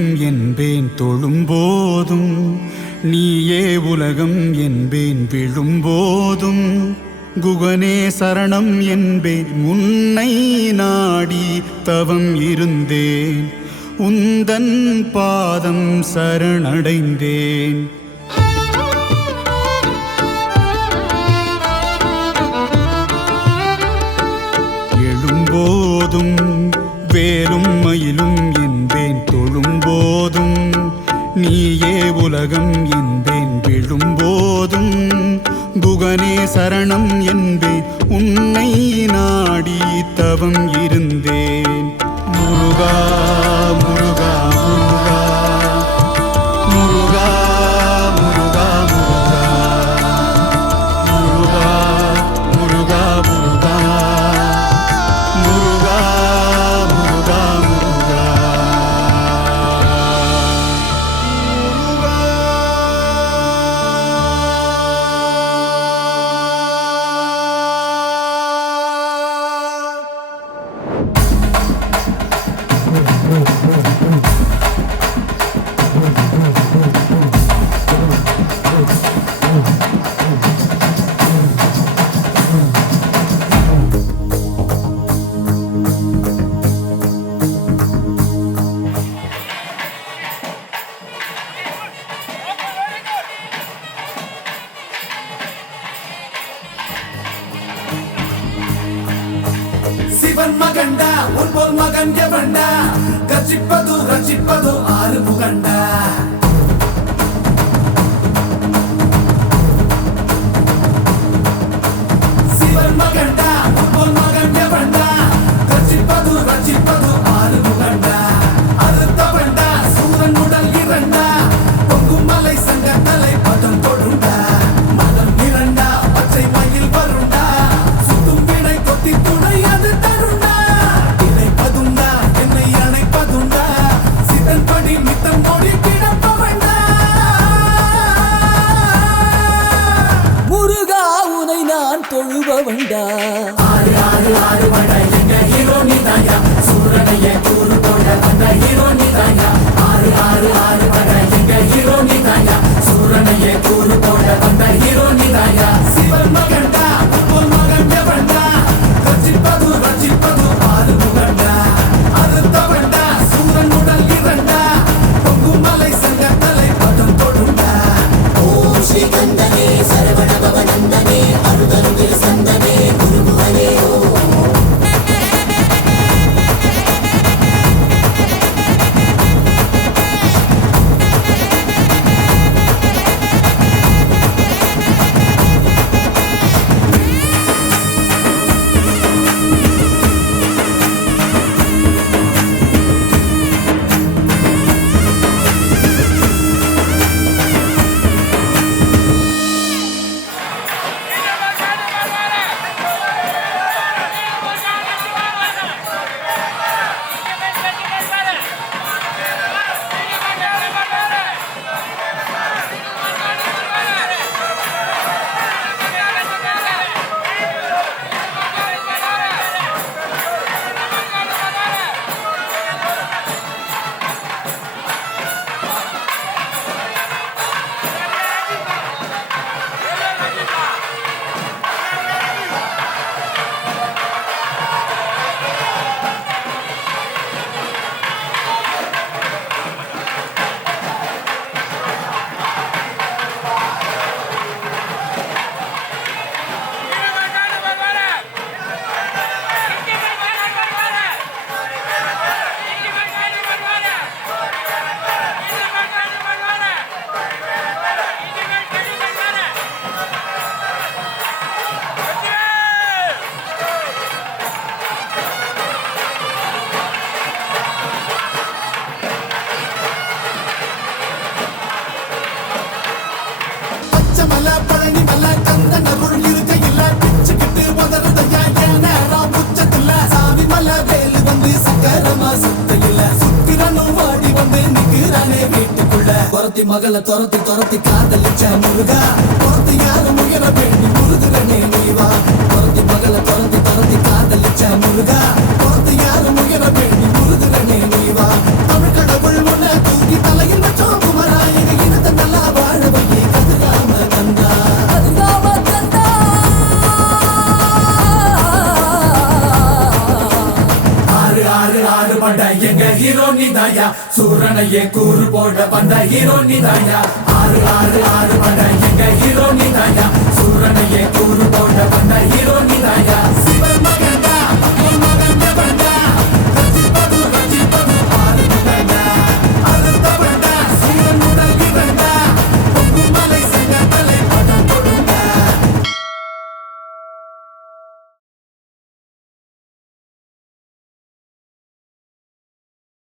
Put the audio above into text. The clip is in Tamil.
தெய்வம் என்பேன் தொழும்போதும், நீயே உலகம் என்பேன் விழும்போதும், குகனே சரணம் என்பேன் உன்னை நாடி தவம் இருந்தேன், உந்தன் பாதம் சரணடைந்தேன். எழும்போதும் வேலும் மயிலும் என்பேன் தொழும்போதும், நீயே உலகம் என்பேன் விழும்போதும், குகனே சரணம் என்பேன் உன்னை நாடி தவம் இருந்தேன். முருகா முருகா முருகா முருகா முருகா முருகா முருகா முருகா முருகா முருகா சிவன் மகண்டா உன் போல் மகன் எவண்டா, கர்ஜிப்பது ரட்சிப்பது ஆறு முகண்டா. சிவன் மகண்டா உன் போல் மகன் எவண்டா, கர்ஜிப்பது ரட்சிப்பது ஆறு முகண்டா. அறுத்தவண்டா சூரன் உடல் இரண்டா, பொங்கும் மலை சங்க தலை பதம் தொடுண்டா. மதம் இரண்டா பச்சை மயில் வருண்டா, சுத்தும் வினை கொத்தி துணை அது தருண்டா. இணைப்பதுண்டா என்னை அணைப்பதுண்டா, சித்தன் படி மித்தம் மொழி கிடப்பவண்டா. முருகா உனை நான் தொழுபவண்டா. ஆறு ஆறு ஆறு வட எங்க ஹீரோ நீதாயா, சூரனைய கூறு போட வந்த ஹீரோ நீதாயா. ஆறு ஆறு ஆறு வட எங்க ஹீரோ நீதாயா, சூரனைய கூறு போட வந்த ஹீரோ நீதாயா. சிவன் மகண்டா உன் மகன் எவண்டா, கர்ஜிப்பது ரட்சிப்பது ஆறு முகண்டா. அறுத்தவண்டா சூரன் உடல் இரண்டா, பொங்கும் மலை சங்க தலை பதம் தொடுண்டா. ஓம் ஸ்ரீ கந்தனே சரவண பவநந்தனே அருதருகில் சந்தனே குருமுகனே ஓம். பழனி மல்ல கந்தன் அருள் இருக்க இல்ல, பிச்சுக்கிட்டு உதறதையா என் நேரம் உச்சத்துல. சாமி மல்ல வேலு வந்து சக்கரமா சுத்த இல்ல, சுத்திரனும் வாடி வந்து நிக்கிறானே வீட்டுக்குள்ள. துரத்தி மகளை துரத்தி துரத்தி காதலிச்ச முருகா, துரத்தி யாரும் உயர வேண்டி முருகனே நீவா. துரத்தி மகளை துரத்தி துரத்தி காதலிச்ச முருகா, துரத்தி யாரும் உயர வேண்டி முருகனே நீவா. தமிழ் கடவுள் முன்ன ஹீரோ நீதாயா சூரனையே கூறு போட வந்த ஹீரோ நீதாயா ஆறு ஆறு ஆறு பட எங்க ஹீரோ நீதாயா சூரனையே கூறு போட வந்த ஹீரோ நீதாயா